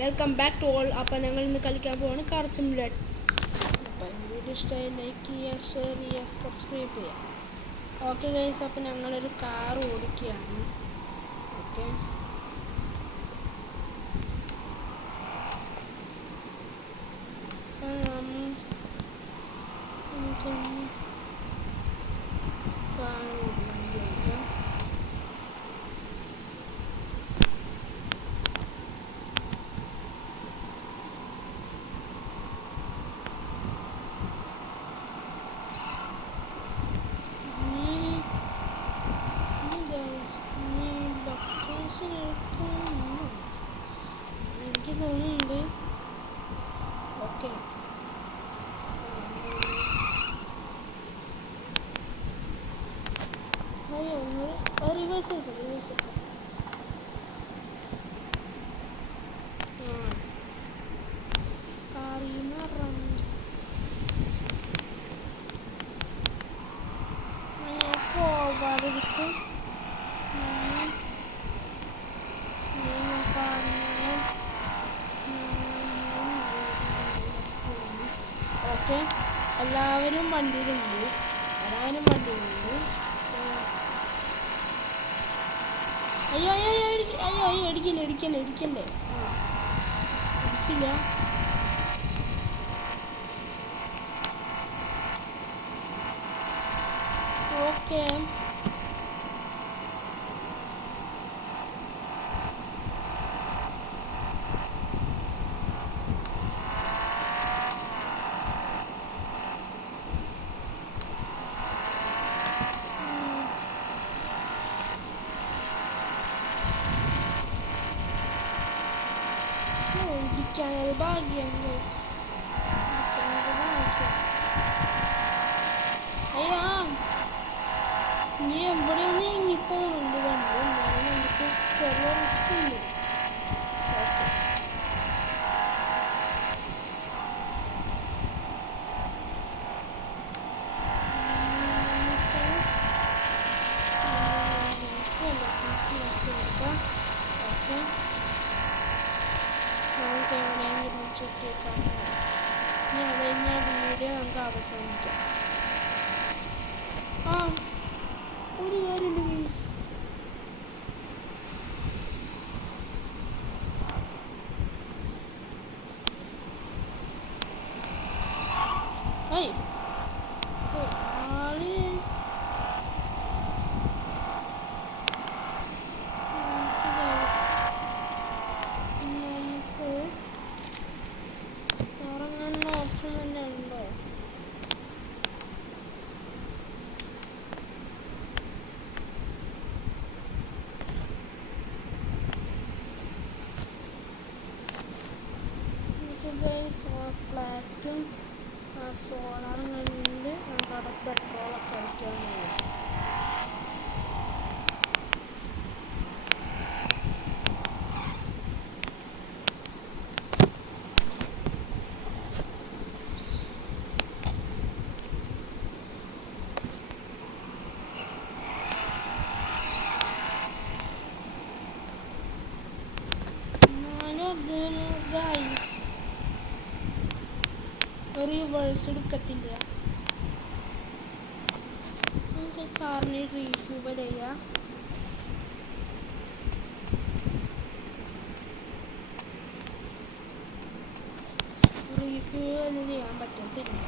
Welcome back to all. അപ്പോൾ ഞങ്ങൾ ഇന്ന് കളിക്കാൻ പോവാണ് കാർ സിമുലേറ്റർ. അപ്പോൾ വീഡിയോ ഇഷ്ടമായി ലൈക്ക് ചെയ്യുക, ഷെയർ ചെയ്യുക, സബ്സ്ക്രൈബ് ചെയ്യുക. ഓക്കെ ഗൈസ്, അപ്പോൾ ഞങ്ങളൊരു കാർ ഓടിക്കുകയാണ്. ഓക്കെ, അപ്പം നമുക്കൊന്ന് കാർ ഓടിക്കാം. എനിക്ക് തോന്നുന്നുണ്ട്. ഓക്കെ, അയ്യോ റിവേഴ്സ് എടുക്കാം. കാറിന്ന് ഫോർവേഡ് എടുത്ത് ഓക്കെ, എല്ലാവരും വണ്ടിയിലുണ്ട്. അയ്യോ ഇടിക്കല്ലേ. ഇടിച്ചില്ല. ഓക്കെ, ഇടിക്കാനത് ഭാഗ്യം ഗൈസ്. അയ്യോ, നീ എവിടെ ഒന്ന് ഇങ്ങിപ്പോണുണ്ട് വണ്ടി. എന്നാലും നമുക്ക് ചെറിയ റിസ്ക് ഉണ്ട്. ഓക്കെ, ഓക്കെ, നമുക്ക് എവിടെയെങ്കിലും ചുറ്റിയേക്കാം. ഇനി അത് കഴിഞ്ഞാൽ വീഡിയോ നമുക്ക് അവസാനിക്കാം. ഒരു കാര്യമുണ്ട് ഗൈസ്. ആള് നമുക്ക് ഇറങ്ങുന്ന ഓപ്ഷൻ തന്നെ ഉണ്ടോ? ഫ്ലാറ്റും സോളാറും കഴിഞ്ഞിട്ട് നമുക്ക് അവിടെ പെട്രോളൊക്കെ അടിക്കാൻ പോകും. ഗൈസ്, റിവേഴ്സ് എടുക്കത്തില്ല. നമുക്ക് കാറിന് റീഫ്യൂവൽ ചെയ്യാം. റീഫ്യൂവൽ ചെയ്യാൻ പറ്റത്തില്ല.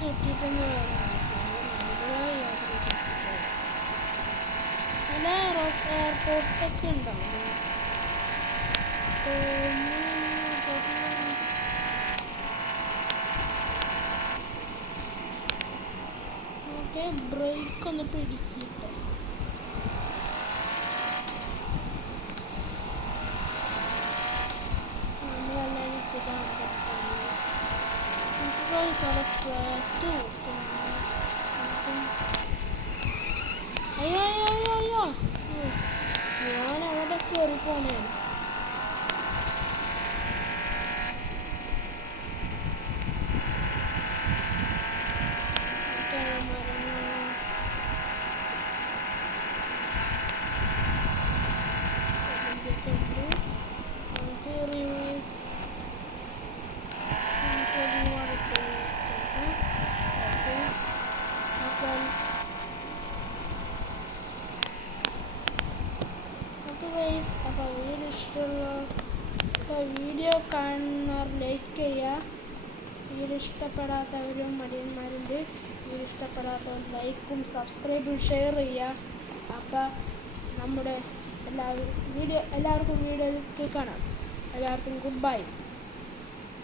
ചുറ്റിട്ടൊന്ന് നല്ല എയർപോർട്ടൊക്കെ ഉണ്ടാവും. ഓക്കെ, ബ്രേക്ക് ഒന്ന് പിടിക്കിട്ടെ. നമ്മളെല്ലാം ഗൈസ് അവിടെ ഫ്ലാറ്റ് അയ്യോ അയ്യോ അയ്യോ അയ്യോ ഞാൻ അവിടെ കയറിപ്പോണേ അപ്പോൾ വീഡിയോ ഇഷ്ടമുള്ള വീഡിയോ കാണുന്നവർ ലൈക്ക് ചെയ്യുക. വീഡിയോ ഇഷ്ടപ്പെടാത്തവരും മടിയന്മാരുണ്ട്. വീഡിയോ ഇഷ്ടപ്പെടാത്തവർ ലൈക്കും സബ്സ്ക്രൈബും ഷെയർ ചെയ്യുക. അപ്പോൾ നമ്മുടെ എല്ലാവർക്കും വീഡിയോയിലേക്ക് കാണാം. എല്ലാവർക്കും ഗുഡ് ബൈ.